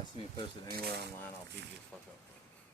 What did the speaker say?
I see me posted anywhere online, I'll beat you the fuck up.